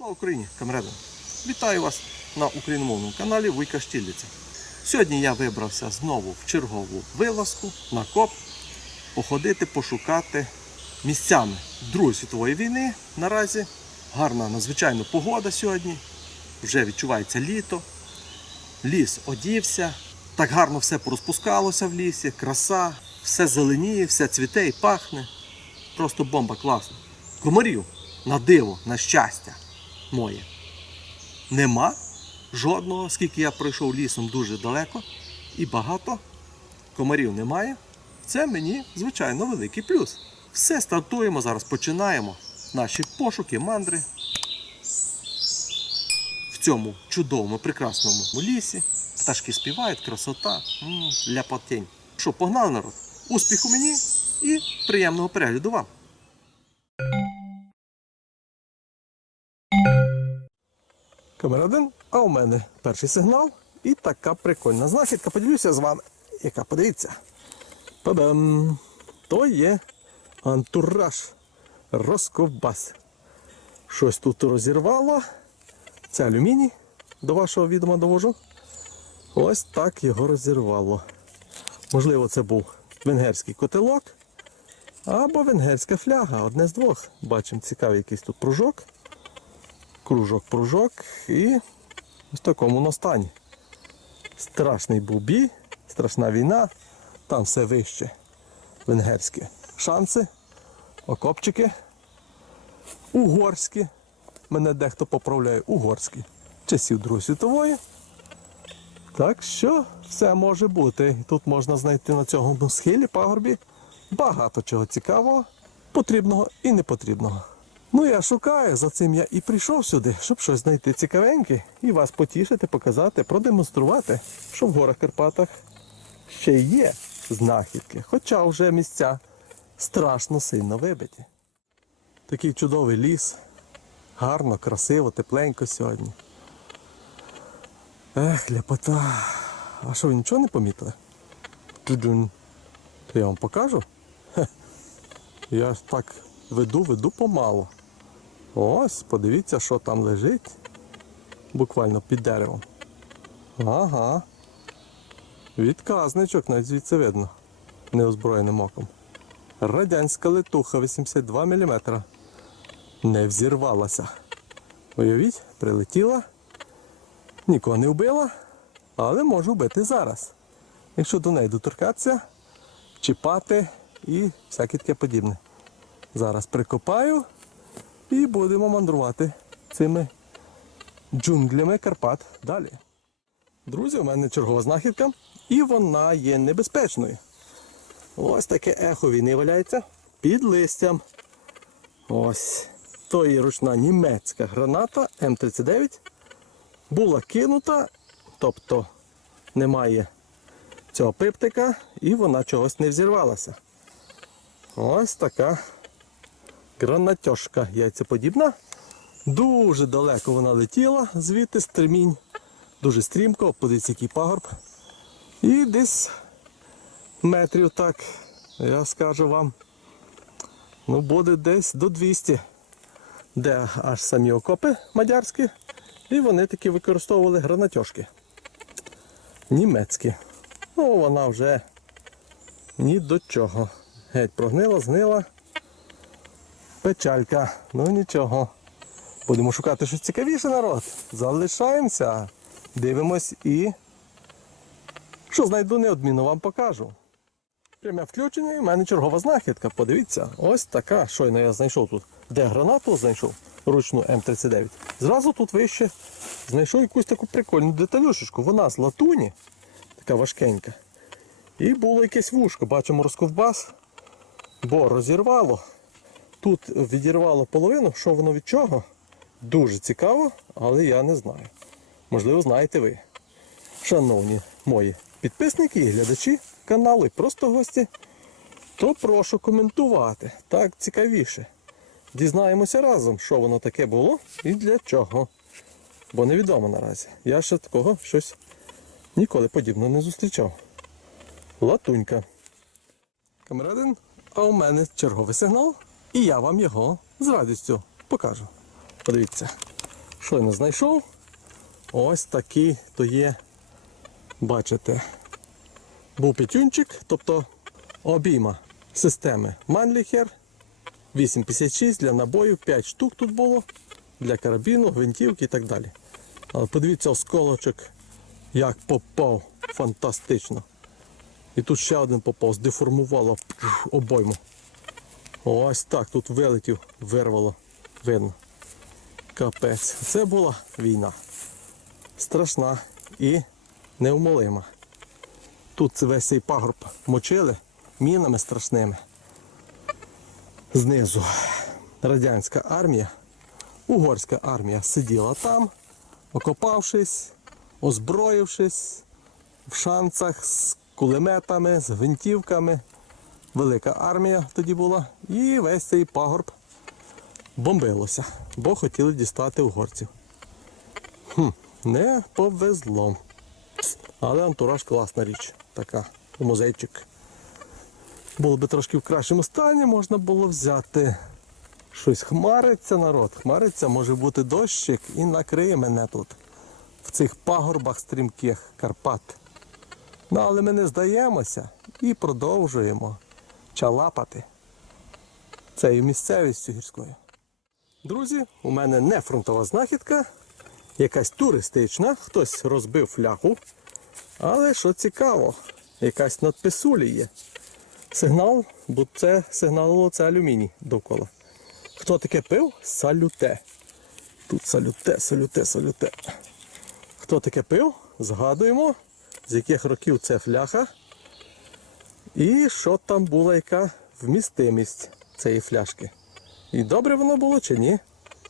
Слава Україні, камради! Вітаю вас на україномовному каналі Вуйка Штіліця. Сьогодні я вибрався знову в чергову вилазку на коп, походити, пошукати місцями Другої світової війни. Наразі гарна надзвичайно погода сьогодні. Вже відчувається літо. Ліс одівся, так гарно все порозпускалося в лісі, краса, все зеленіє, все цвіте і пахне. Просто бомба класна. Комарів на диво, на щастя моє. Нема жодного, скільки я пройшов лісом дуже далеко і багато комарів немає. Це мені, звичайно, великий плюс. Все стартуємо зараз, починаємо наші пошуки, мандри в цьому чудовому, прекрасному лісі. Пташки співають, красота, ляпотень. Що, погнали народ? Успіху мені і приємного перегляду вам. Камера один, а у мене перший сигнал і така прикольна знахідка. Поділюся з вами. Яка подивіться. Па-бам! То є антураж розковбас. Щось тут розірвало. Це алюміній, до вашого відома довожу. Ось так його розірвало. Можливо, це був венгерський котелок або венгерська фляга. Одне з двох. Бачимо цікавий якийсь тут пружок кружок, пружок і в такому воно стані. Страшний був бій, страшна війна, там все вище. Венгерські шанси, окопчики, угорські. Мене дехто поправляє угорські. Часів Другої світової. Так що все може бути. Тут можна знайти на цьому схилі, пагорбі багато чого цікавого, потрібного і непотрібного. Ну я шукаю, за цим я і прийшов сюди, щоб щось знайти цікавеньке і вас потішити, показати, продемонструвати, що в горах Карпатах ще є знахідки, хоча вже місця страшно сильно вибиті. Такий чудовий ліс, гарно, красиво, тепленько сьогодні. Ех, ляпота. А що ви нічого не помітили? Тудун. То я вам покажу. Я так веду, веду помалу. Ось, подивіться, що там лежить. Буквально під деревом. Ага. Відказничок, навіть звідси видно. Неозброєним оком. Радянська летуха 82 мм. Не взірвалася. Уявіть, прилетіла, нікого не вбила, але може вбити зараз. Якщо до неї доторкатися, чіпати і всяке таке подібне. Зараз прикопаю і будемо мандрувати цими джунглями Карпат далі. Друзі, у мене чергова знахідка, і вона є небезпечною. Ось таке ехо війни валяється під листям. Ось. То є ручна німецька граната М39. Була кинута, тобто немає цього пиптика, і вона чогось не взірвалася. Ось така гранатьошка яйцеподібна. Дуже далеко вона летіла, звідти стремінь. Дуже стрімко, подивіться, який пагорб. І десь метрів так, я скажу вам, ну буде десь до 200, де аж самі окопи мадярські. І вони таки використовували гранатьошки. Німецькі. Ну, вона вже ні до чого. Геть прогнила, згнила. Печалька. Ну нічого. Будемо шукати щось цікавіше, народ. Залишаємося. Дивимось і. Що знайду неодмінно вам покажу. Пряме включення і в мене чергова знахідка. Подивіться, ось така. Щойно я знайшов тут. Де гранату знайшов ручну М39. Зразу тут вище знайшов якусь таку прикольну деталюшечку. Вона з латуні, така важкенька. І було якесь вушко. Бачимо розковбас, бо розірвало. Тут відірвало половину, що воно від чого. Дуже цікаво, але я не знаю. Можливо, знаєте ви. Шановні мої підписники і глядачі каналу, і просто гості, то прошу коментувати. Так цікавіше. Дізнаємося разом, що воно таке було і для чого. Бо невідомо наразі. Я ще такого щось ніколи подібного не зустрічав. Латунька. Камерадин, а у мене черговий сигнал, і я вам його з радістю покажу. Подивіться. Щойно знайшов. Ось такий то є, бачите, був петюнчик, тобто обійма системи Манліхер 856 для набоїв, 5 штук тут було для карабіну, гвинтівки і так далі. Але подивіться, осколочок, як попав. Фантастично. І тут ще один попав, здеформувало обойму. Ось так, тут вилетів, вирвало. Видно. Капець. Це була війна. Страшна і неумолима. Тут весь цей пагорб мочили мінами страшними. Знизу радянська армія, угорська армія сиділа там, окопавшись, озброївшись в шанцах з кулеметами, з гвинтівками. Велика армія тоді була, і весь цей пагорб бомбилося, бо хотіли дістати угорців. Хм, не повезло. Але антураж класна річ. Така, музейчик. Було би трошки в кращому стані, можна було взяти. Щось хмариться народ, хмариться, може бути дощик і накриє мене тут, в цих пагорбах стрімких Карпат. Ну, але ми не здаємося і продовжуємо чалапати цією місцевістю гірською. Друзі, у мене не фронтова знахідка, якась туристична, хтось розбив фляху. Але що цікаво, якась надписулі є. Сигнал, бо це сигналило це алюміній довкола. Хто таке пив? Салюте. Тут салюте, салюте, салюте. Хто таке пив? Згадуємо, з яких років це фляха. І що там була яка вмістимість цієї фляшки. І добре воно було чи ні?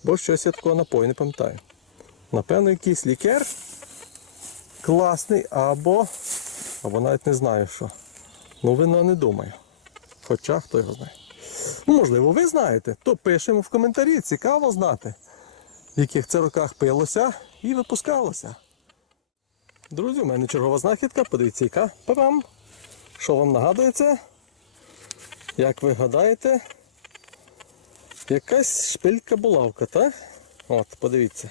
Бо щось я такого напою не пам'ятаю. Напевно, якийсь лікер класний, або, або навіть не знаю що. Ну, вино не думаю. Хоча хто його знає. Ну, можливо, ви знаєте, то пишемо в коментарі. Цікаво знати, в яких це роках пилося і випускалося. Друзі, у мене чергова знахідка, подивіться, яка. Па-бам! Що вам нагадується? Як ви гадаєте? Якась шпилька булавка, так? От, подивіться.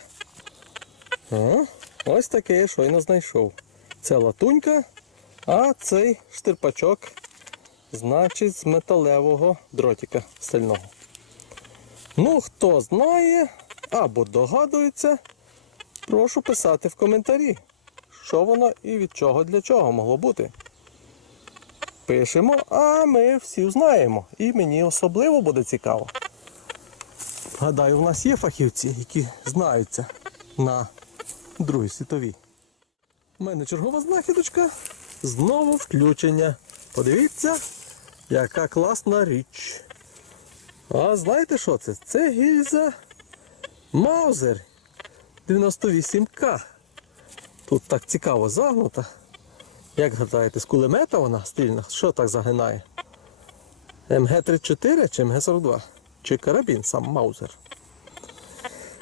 О, ось таке я щойно знайшов. Це латунька, а цей штирпачок, значить, з металевого дротика стального. Ну, хто знає або догадується, прошу писати в коментарі, що воно і від чого для чого могло бути. Пишемо, а ми всі знаємо. І мені особливо буде цікаво. Гадаю, у нас є фахівці, які знаються на Другій світовій. У мене чергова знахідочка. Знову включення. Подивіться, яка класна річ. А знаєте що це? Це гільза Маузер 98К. Тут так цікаво загнута. Як гадаєте, з кулемета вона стильна? Що так загинає? МГ-34 чи МГ-42? Чи карабін сам Маузер?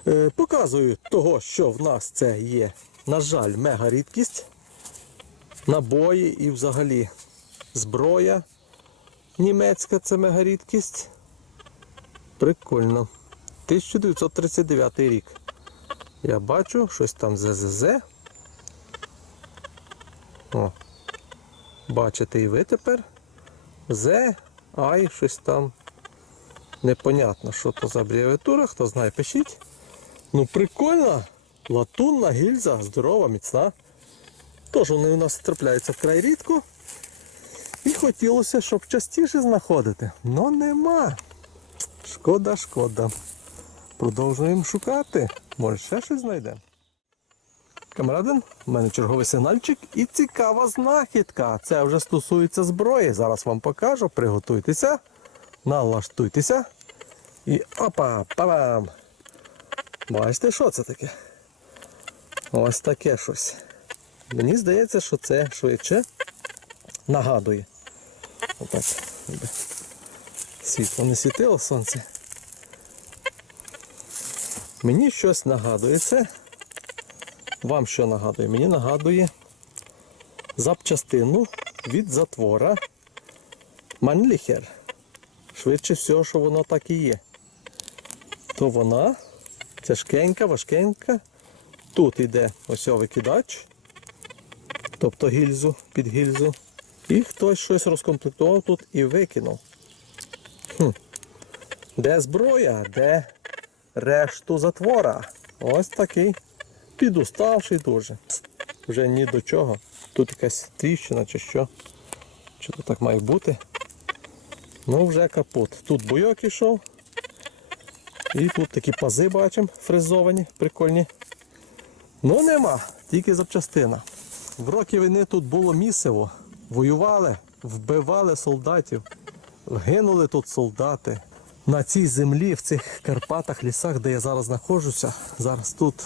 Е, Показую того, що в нас це є, на жаль, мега рідкість. Набої і взагалі зброя німецька це мега рідкість. Прикольно. 1939 рік. Я бачу щось там ЗЗЗ. О, бачите і ви тепер. З, Ай, щось там. Непонятно, що то за абревіатура, хто знає, пишіть. Ну прикольно. Латунна гільза, здорова, міцна. Тож вони у нас трапляються вкрай рідко. І хотілося, щоб частіше знаходити. Но нема. Шкода, шкода. Продовжуємо шукати. Може ще щось знайдемо. Камрадин, у мене черговий сигнальчик і цікава знахідка. Це вже стосується зброї. Зараз вам покажу. Приготуйтеся, налаштуйтеся. І опа, па-бам! Бачите, що це таке? Ось таке щось. Мені здається, що це швидше нагадує. Отак. Світло не світило сонце. Мені щось нагадує це. Вам що нагадує? Мені нагадує запчастину від затвора Манліхер. Швидше всього, що воно так і є. То вона Тяжкенька, важкенька. Тут йде ось викидач, тобто гільзу під гільзу. І хтось щось розкомплектував тут і викинув. Хм. Де зброя, де решту затвора? Ось такий. Підуставший дуже. Вже ні до чого. Тут якась тріщина чи що. Чи то так має бути? Ну вже капут. Тут бойок ішов. І тут такі пази бачимо, фрезовані, прикольні. Ну нема, тільки запчастина. В роки війни тут було місиво. Воювали, вбивали солдатів. Гинули тут солдати. На цій землі, в цих Карпатах, лісах, де я зараз знаходжуся, зараз тут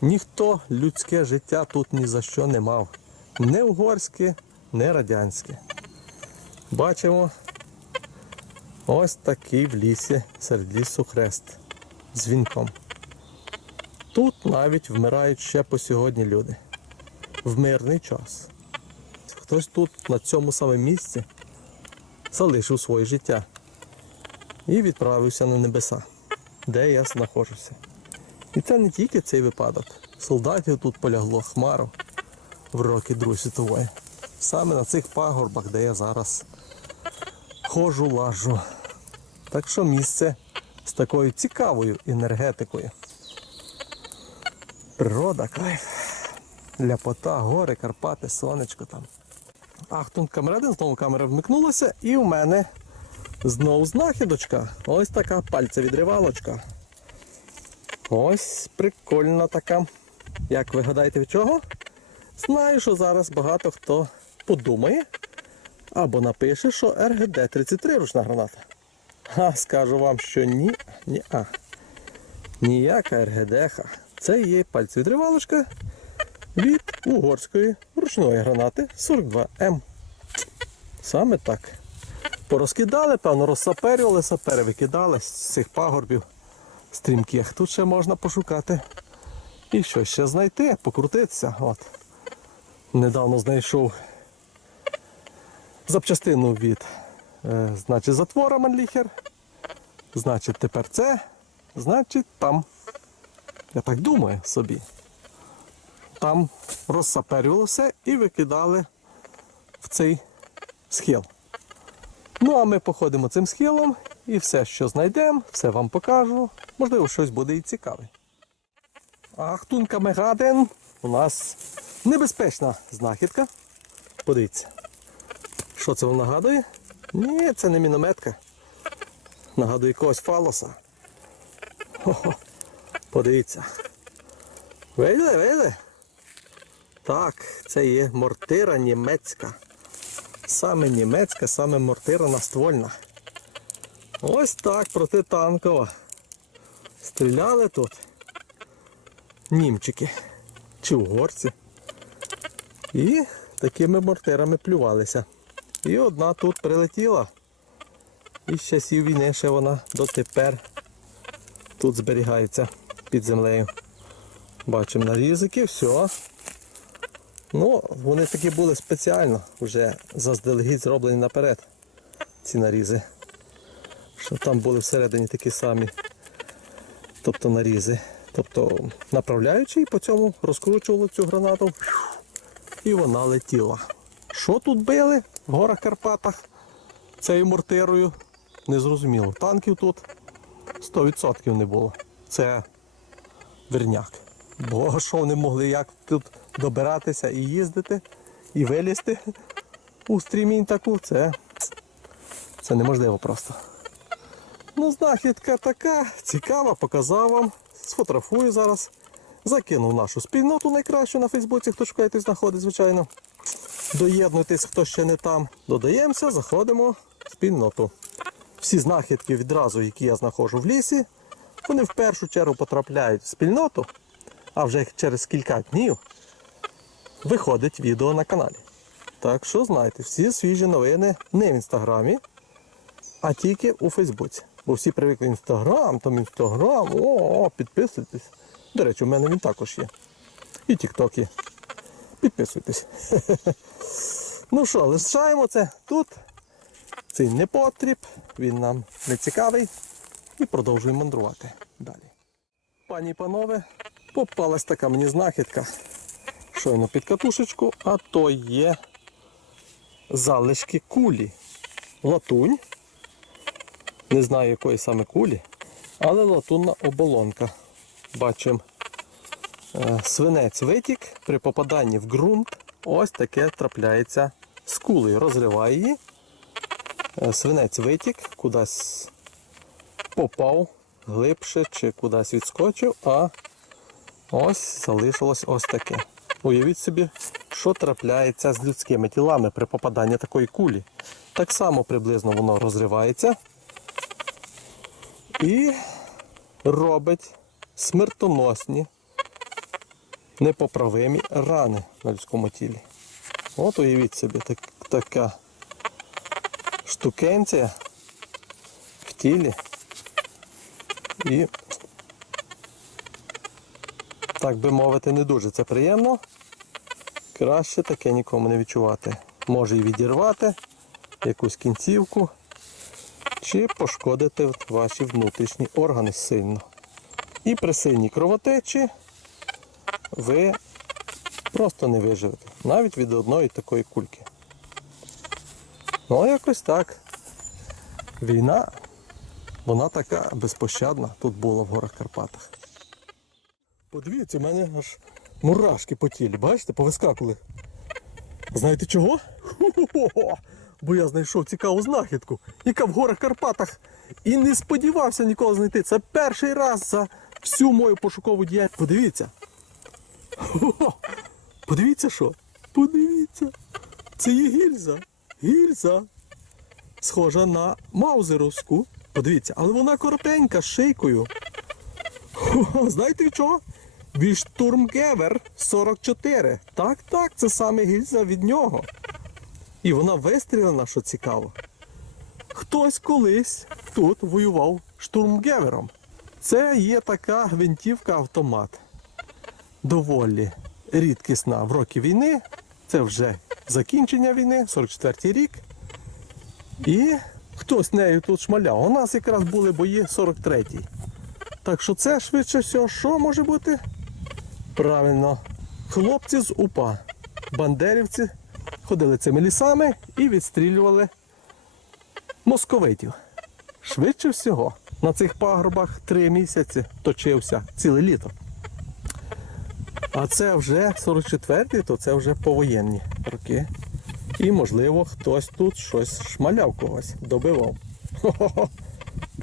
ніхто людське життя тут ні за що не мав. Не угорське, не радянське. Бачимо ось такий в лісі серед лісу хрест з вінком. Тут навіть вмирають ще по сьогодні люди. В мирний час. Хтось тут на цьому самому місці залишив своє життя і відправився на небеса, де я знаходжуся. І це не тільки цей випадок. Солдатів тут полягло хмару в роки Другої світової. Саме на цих пагорбах, де я зараз ходжу, лажу. Так що місце з такою цікавою енергетикою. Природа, кайф. Ляпота, гори, Карпати, сонечко там. Ахтунг камера, знову камера вмикнулася, і у мене знову знахідочка. Ось така пальцевідривалочка. Ось прикольна така. Як ви гадаєте від чого? Знаю, що зараз багато хто подумає або напише, що РГД-33 ручна граната. А скажу вам, що ні, ні, а. Ніяка РГДХ. Це є пальцевідривалочка від угорської ручної гранати 42М. Саме так. Порозкидали, певно, розсаперювали, сапери викидали з цих пагорбів стрімких. Тут ще можна пошукати. І що ще знайти, покрутитися. От. Недавно знайшов запчастину від е, значить, затвора Манліхер. Значить, тепер це. Значить, там. Я так думаю собі. Там розсаперювали все і викидали в цей схил. Ну, а ми походимо цим схилом і все, що знайдемо, все вам покажу. Можливо, щось буде і цікаве. Ахтунка Мегаден. У нас небезпечна знахідка. Подивіться. Що це вам нагадує? Ні, це не мінометка. Нагадує якогось фалоса. Хо-хо. Подивіться. Видели, видели? Так, це є мортира німецька. Саме німецька, саме мортира наствольна. Ось так протитанкова. Стріляли тут німчики чи угорці. І такими мортирами плювалися. І одна тут прилетіла. І з часів війни ще вона дотепер тут зберігається під землею. Бачимо нарізики, все. Ну, вони такі були спеціально, вже заздалегідь зроблені наперед. Ці нарізи. Там були всередині такі самі. Тобто нарізи. Тобто направляючи і по цьому розкручували цю гранату. І вона летіла. Що тут били в горах Карпатах цією мортирою? Незрозуміло. Танків тут 100% не було. Це верняк. Бо що вони могли як тут добиратися і їздити, і вилізти у стрімінь таку, це, це неможливо просто. Ну, знахідка така, цікава, показав вам. Сфотографую зараз. Закинув нашу спільноту найкращу на Фейсбуці, хто шукає, знаходить, звичайно. Доєднуйтесь, хто ще не там. Додаємося, заходимо в спільноту. Всі знахідки відразу, які я знаходжу в лісі, вони в першу чергу потрапляють в спільноту, а вже через кілька днів виходить відео на каналі. Так що знайте, всі свіжі новини не в інстаграмі, а тільки у Фейсбуці. Бо всі привикли інстаграм, там інстаграм, о, о, підписуйтесь. До речі, у мене він також є. І тікток є. Підписуйтесь. ну що, лишаємо це тут. Цей непотріб, він нам не цікавий. І продовжуємо мандрувати далі. Пані і панове, попалась така мені знахідка. Щойно під катушечку, а то є залишки кулі. Латунь. Не знаю якої саме кулі, але латунна оболонка. Бачимо е, свинець витік при попаданні в ґрунт. Ось таке трапляється з кулею. Розриває її. Е, Свинець витік, кудись попав глибше чи кудись відскочив, а ось залишилось ось таке. Уявіть собі, що трапляється з людськими тілами при попаданні такої кулі. Так само приблизно воно розривається і робить смертоносні, непоправимі рани на людському тілі. От уявіть собі, так, така штукенція в тілі. І, так би мовити, не дуже це приємно. Краще таке нікому не відчувати. Може і відірвати якусь кінцівку, чи пошкодити ваші внутрішні органи сильно. І при сильній кровотечі ви просто не виживете. Навіть від одної такої кульки. Ну, якось так. Війна вона така безпощадна тут була в горах Карпатах. Подивіться, у мене аж мурашки по тілі, бачите, повискакували. Знаєте чого? Ху-ху-ху! Бо я знайшов цікаву знахідку, яка в горах Карпатах і не сподівався ніколи знайти. Це перший раз за всю мою пошукову діяльність. Подивіться. Хо-хо! Подивіться що? Подивіться. Це є гільза. Гільза. Схожа на маузеровську. Подивіться, але вона коротенька з шийкою. Хо-хо, Знаєте від чого? Від Штурмгевер 44. Так, так, це саме гільза від нього. І вона вистрілена, що цікаво. Хтось колись тут воював штурмгевером. Це є така гвинтівка автомат. Доволі рідкісна в роки війни. Це вже закінчення війни, 44-й рік. І хтось нею тут шмаляв. У нас якраз були бої 43-й. Так що це швидше всього, що може бути? Правильно, хлопці з УПА, бандерівці, ходили цими лісами і відстрілювали московитів. Швидше всього, на цих пагорбах три місяці точився ціле літо. А це вже 44-й, то це вже повоєнні роки. І, можливо, хтось тут щось шмаляв когось, добивав. Хо-хо-хо.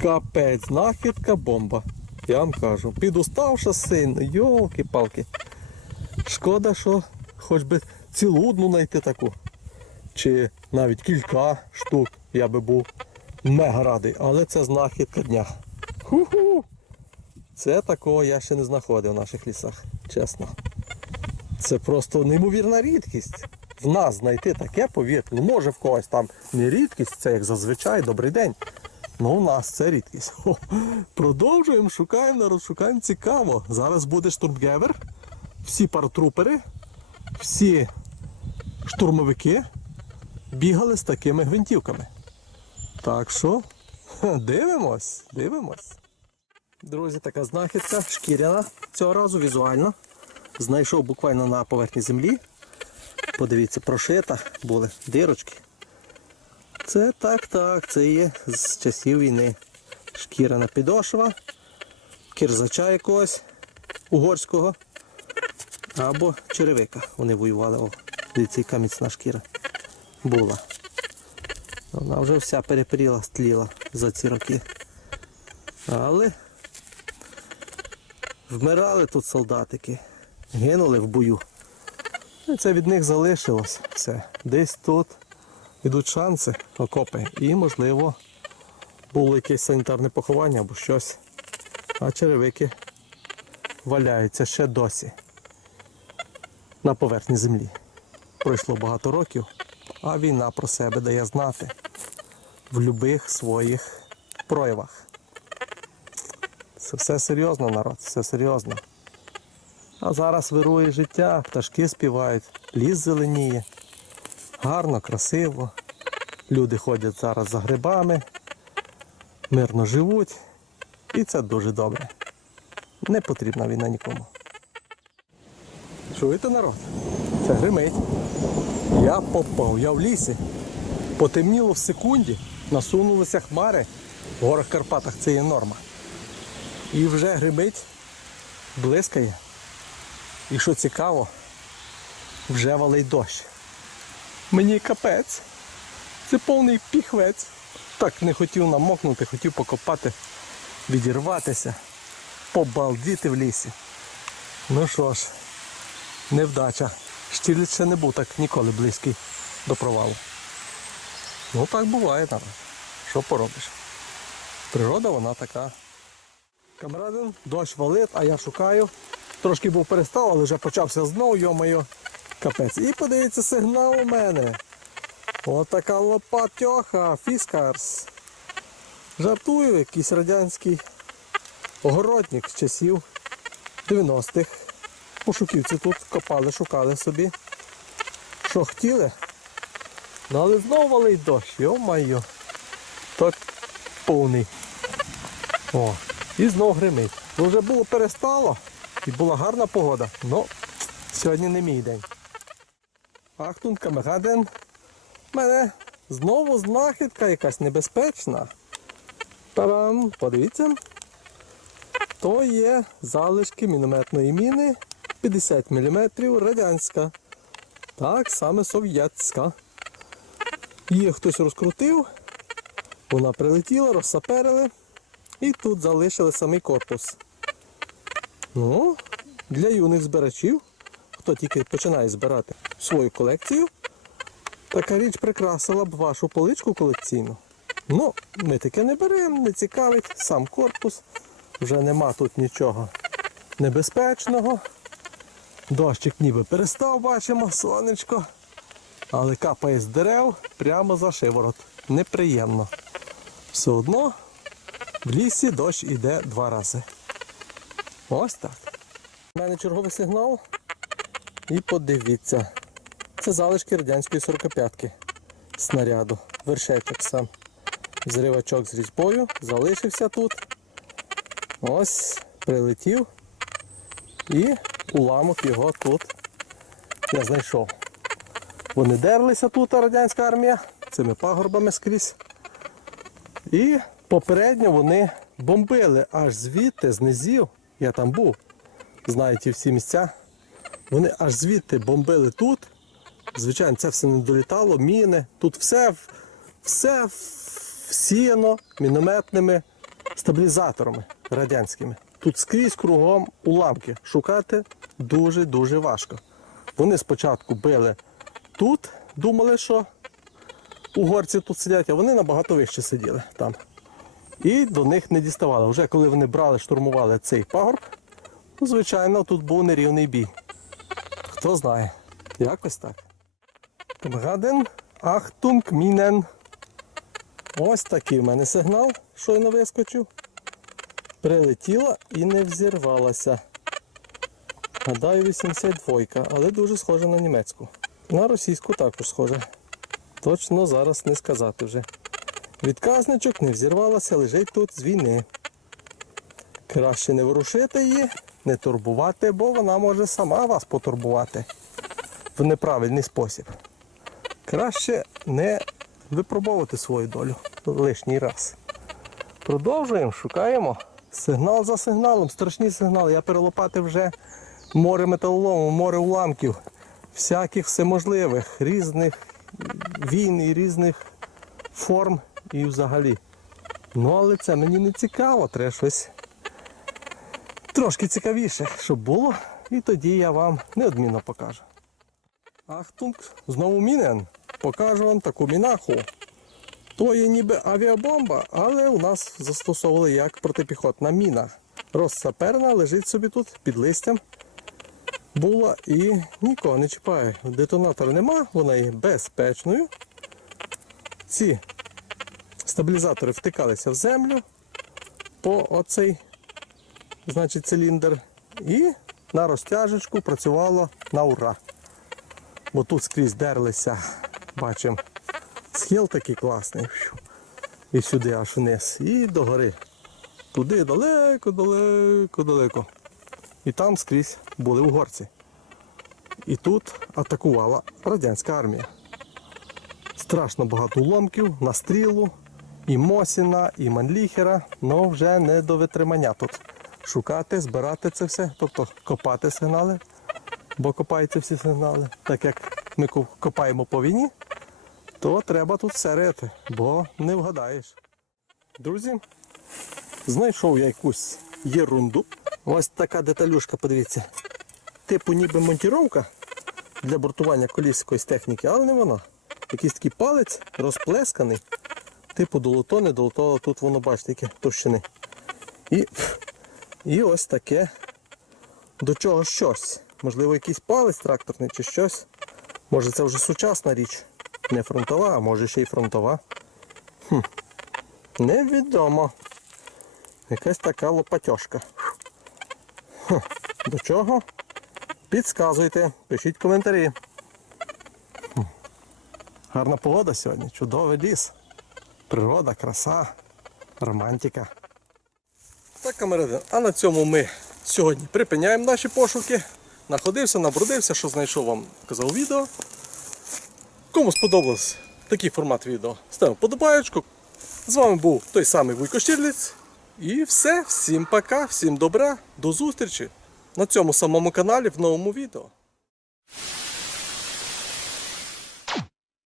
Капець, знахідка бомба. Я вам кажу. Підуставша сильно, йолки-палки. Шкода, що хоч би цілу одну знайти таку. Чи навіть кілька штук я би був мега радий. Але це знахідка дня. Ху-ху. Це такого я ще не знаходив в наших лісах, чесно. Це просто неймовірна рідкість. В нас знайти таке, повірте, ну може в когось там не рідкість, це як зазвичай, добрий день. Ну, у нас це рідкість. Хо. Продовжуємо, шукаємо, народ, шукаємо цікаво. Зараз буде штурмгевер, всі паратрупери, всі штурмовики бігали з такими гвинтівками. Так що, дивимось, дивимось. Друзі, така знахідка шкіряна цього разу візуально. Знайшов буквально на поверхні землі. Подивіться, прошита були дирочки. Це так, так, це є з часів війни. Шкіряна підошва, кірзача якогось угорського або черевика. Вони воювали. Дивіться, яка міцна шкіра була. Вона вже вся перепріла, стліла за ці роки. Але вмирали тут солдатики, гинули в бою. І це від них залишилось все. Десь тут йдуть шанси, окопи. І, можливо, було якесь санітарне поховання або щось. А черевики валяються ще досі на поверхні землі. Пройшло багато років, а війна про себе дає знати в будь-яких своїх проявах. Це все серйозно, народ, все серйозно. А зараз вирує життя, пташки співають, ліс зеленіє. Гарно, красиво. Люди ходять зараз за грибами, мирно живуть. І це дуже добре. Не потрібна війна нікому. Чуєте народ? Це гримить. Я попав, я в лісі. Потемніло в секунді, насунулися хмари. В горах Карпатах це є норма. І вже гримить, блискає. І що цікаво, вже валить дощ. Мені капець. Це повний піхвець. Так не хотів намокнути, хотів покопати, відірватися, побалдіти в лісі. Ну що ж, невдача. Штірліц ще не був так ніколи близький до провалу. Ну так буває там. Що поробиш? Природа вона така. Камрадин, дощ валить, а я шукаю. Трошки був перестав, але вже почався знову, йо-моє, капець. І подивіться сигнал у мене. От така лопатьоха, фіскарс. Жартую, якийсь радянський огородник з часів 90-х. Пошуківці тут копали, шукали собі. Що хотіли? Ну але знову валить дощ, йо-майо. Так повний. О, і знов гримить. Бо вже було перестало і була гарна погода. Ну, сьогодні не мій день. Ахтун камегаден. У мене знову знахідка якась небезпечна. Тарам, подивіться. То є залишки мінометної міни 50 мм радянська. Так, саме совєтська. Її хтось розкрутив, вона прилетіла, розсаперили і тут залишили самий корпус. Ну, для юних збирачів, хто тільки починає збирати свою колекцію, така річ прикрасила б вашу поличку колекційну. Ну, ми таке не беремо, не цікавить, сам корпус. Вже нема тут нічого небезпечного. Дощик ніби перестав, бачимо, сонечко. Але капає з дерев прямо за шиворот. Неприємно. Все одно в лісі дощ іде два рази. Ось так. У мене черговий сигнал. І подивіться. Це залишки радянської 45-ки снаряду. Вершечок сам. Зривачок з різьбою. Залишився тут. Ось, прилетів. І уламок його тут я знайшов. Вони дерлися тут, радянська армія, цими пагорбами скрізь. І попередньо вони бомбили аж звідти, з низів. Я там був, знаю ті всі місця. Вони аж звідти бомбили тут. Звичайно, це все не долітало, міни. Тут все, все всіяно мінометними стабілізаторами радянськими. Тут скрізь кругом уламки. Шукати дуже-дуже важко. Вони спочатку били тут, думали, що угорці тут сидять, а вони набагато вище сиділи там. І до них не діставали. Вже коли вони брали, штурмували цей пагорб, ну, звичайно, тут був нерівний бій. Хто знає, якось так. Камгаден, Ахтунг Мінен. Ось такий в мене сигнал, щойно вискочив. Прилетіла і не взірвалася. Гадаю, 82, але дуже схожа на німецьку. На російську також схожа. Точно зараз не сказати вже. Відказничок не взірвалася, лежить тут з війни. Краще не ворушити її, не турбувати, бо вона може сама вас потурбувати в неправильний спосіб. Краще не випробовувати свою долю лишній раз. Продовжуємо, шукаємо. Сигнал за сигналом, страшні сигнали. Я перелопатив вже море металолому, море уламків, всяких всеможливих, різних війн і різних форм і взагалі. Ну, але це мені не цікаво, треба щось трошки цікавіше, щоб було. І тоді я вам неодмінно покажу. Ахтунг, знову мінен. Покажу вам таку мінаху. То є ніби авіабомба, але у нас застосовували як протипіхотна міна. Розсаперна лежить собі тут під листям. Була і нікого не чіпає. Детонатора нема, вона є безпечною. Ці стабілізатори втикалися в землю по оцей значить, циліндр. І на розтяжечку працювало на ура. Бо тут скрізь дерлися, бачимо, схил такий класний. І сюди аж вниз. І догори. Туди далеко, далеко, далеко. і там скрізь були угорці. І тут атакувала радянська армія. Страшно багато уламків, настрілу, і Мосіна, і Манліхера, але вже не до витримання тут. Шукати, збирати це все, тобто копати сигнали, бо копаються всі сигнали. Так як ми копаємо по війні, то треба тут все рити, бо не вгадаєш. Друзі, знайшов я якусь єрунду. Ось така деталюшка, подивіться. Типу ніби монтіровка для бортування коліс якоїсь техніки, але не вона. Якийсь такий палець розплесканий. Типу долото, не долото, тут воно бачите, яке товщини. І, і ось таке до чого щось. Можливо, якийсь палець тракторний чи щось. Може це вже сучасна річ. Не фронтова, а може ще й фронтова. Хм. Невідомо. Якась така лопатьошка. Хм. До чого? Підсказуйте, пишіть коментарі. Хм. Гарна погода сьогодні, чудовий ліс. Природа, краса, романтика. Так, камеради, а на цьому ми сьогодні припиняємо наші пошуки. Находився, набрудився, що знайшов вам казав відео. Кому сподобався такий формат відео, ставимо подобаєчку. З вами був той самий Вуйко Штірліц. І все, всім пока, всім добра, до зустрічі на цьому самому каналі в новому відео.